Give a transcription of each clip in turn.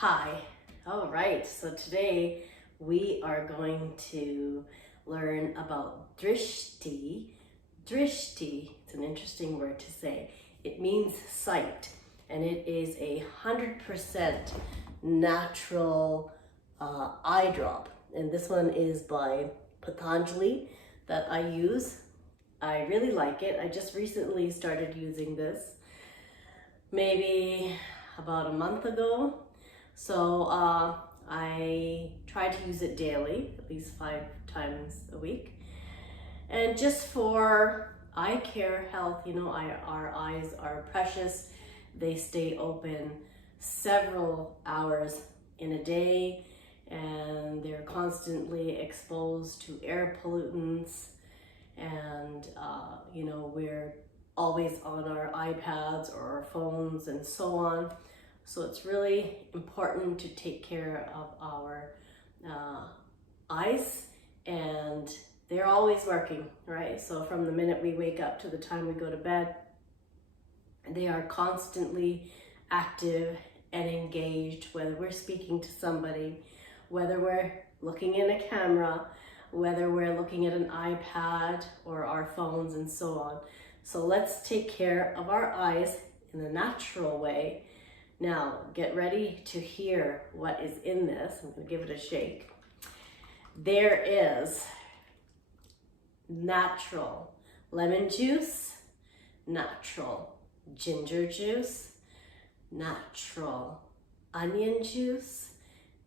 Hi. All right, so today we are going to learn about Drishti. Drishti, it's an interesting word to say. It means sight, and it is 100% natural eye drop. And this one is by Patanjali that I use. I really like it. I just recently started using this, maybe about a month ago. So I try to use it daily, at least 5 times a week. And just for eye care, health, our eyes are precious. They stay open several hours in a day, and they're constantly exposed to air pollutants. And, we're always on our iPads or our phones and so on. So it's really important to take care of our eyes, and they're always working, right? So from the minute we wake up to the time we go to bed, they are constantly active and engaged, whether we're speaking to somebody, whether we're looking in a camera, whether we're looking at an iPad or our phones and so on. So let's take care of our eyes in a natural way. Now, get ready to hear what is in this. I'm going to give it a shake. There is natural lemon juice, natural ginger juice, natural onion juice,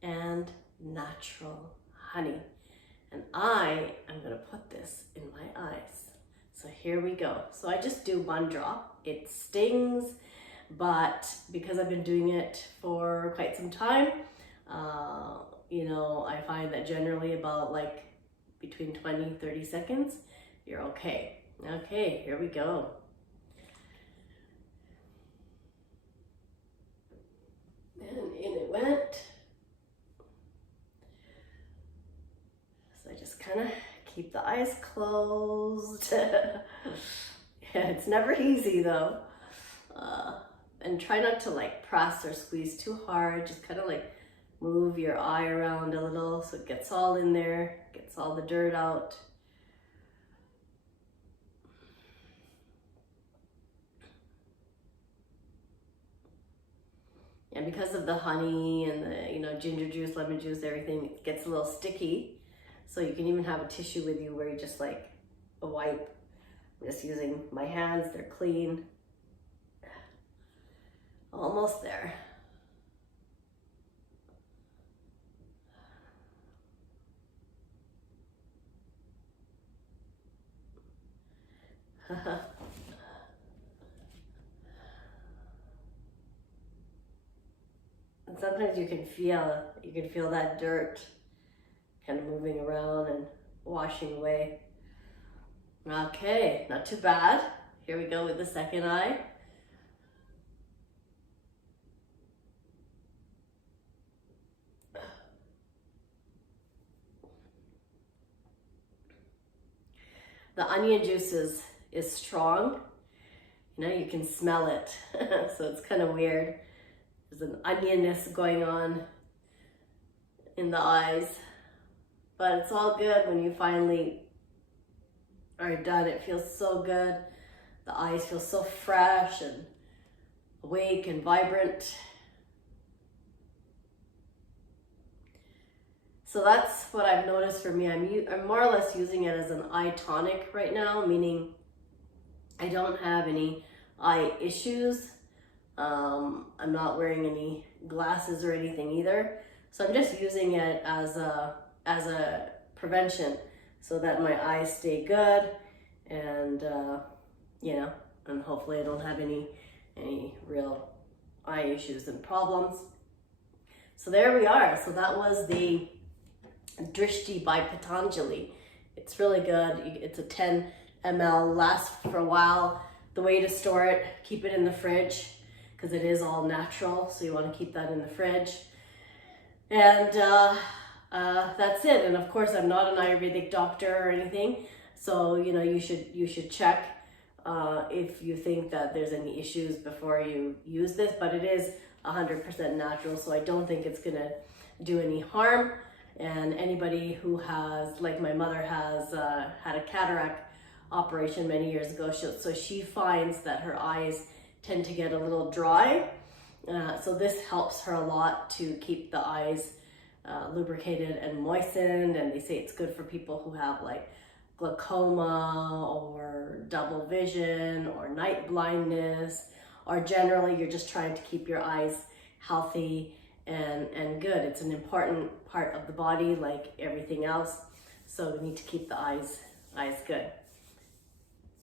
and natural honey. And I am going to put this in my eyes. So here we go. So I just do 1 drop. It stings, but because I've been doing it for quite some time, I find that generally about between 20-30 seconds, you're okay. Okay, here we go. And in it went. So I just kind of keep the eyes closed. Yeah, it's never easy though. And try not to press or squeeze too hard. Just kind of move your eye around a little so it gets all in there, gets all the dirt out. And because of the honey and the ginger juice, lemon juice, everything, it gets a little sticky. So you can even have a tissue with you where you just a wipe. I'm just using my hands, they're clean. Almost there. And sometimes you can feel that dirt kind of moving around and washing away. Okay, not too bad. Here we go with the second eye. The onion juice is strong. You can smell it. So it's kind of weird. There's an onionness going on in the eyes. But it's all good when you finally are done. It feels so good. The eyes feel so fresh and awake and vibrant. So that's what I've noticed for me. I'm more or less using it as an eye tonic right now, meaning I don't have any eye issues. I'm not wearing any glasses or anything either. So I'm just using it as a prevention so that my eyes stay good and, and hopefully I don't have any real eye issues and problems. So there we are. So that was the Drishti by Patanjali. It's really good. It's a 10 ml, lasts for a while. The way to store it, keep it in the fridge because it is all natural. So you want to keep that in the fridge. And that's it. And of course, I'm not an Ayurvedic doctor or anything. So, you should check if you think that there's any issues before you use this. But it is 100% natural, so I don't think it's gonna do any harm. And anybody who has, like my mother has had a cataract operation many years ago, so she finds that her eyes tend to get a little dry. So this helps her a lot to keep the eyes lubricated and moistened. And they say it's good for people who have like glaucoma or double vision or night blindness, or generally you're just trying to keep your eyes healthy and good. It's an important part of the body like everything else, so we need to keep the eyes good.